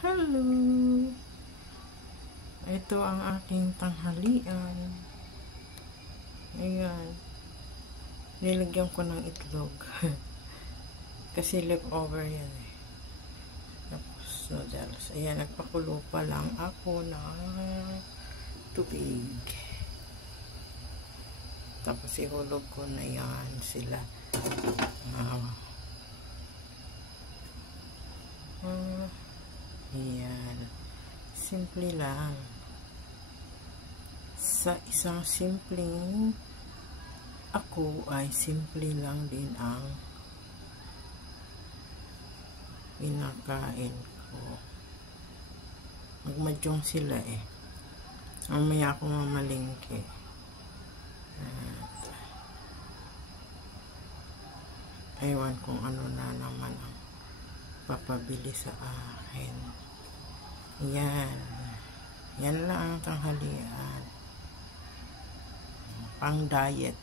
Hello! Ito ang aking tanghalian. Ayan. Nilagyan ko ng itlog. Kasi leftover yan eh. Tapos noodles. Ayan, nagpakulo pa lang ako ng tubig. Tapos ihulog ko na yan sila. Ayan. Simple lang. Sa isang simpleng ako ay simple lang din ang pinakain ko. Magmadyong sila eh. Mamaya ako mamalingke. At ewan kung ano na naman ang papabili sa akin. Yan. Yan lang ang tanghalian. Pang diet.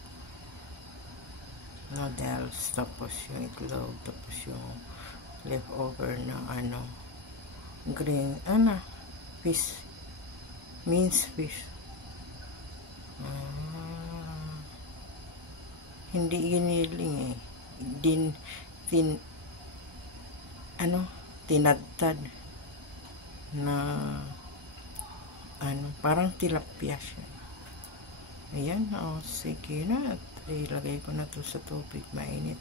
Noodles, tapos yung itlog, tapos yung leftover na green, fish, minced fish. Hindi giniling eh. Tinadtad na parang tilapia siya. Ayan, sige na. At ilagay ko na to sa tubig mainit.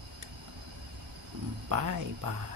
Bye bye.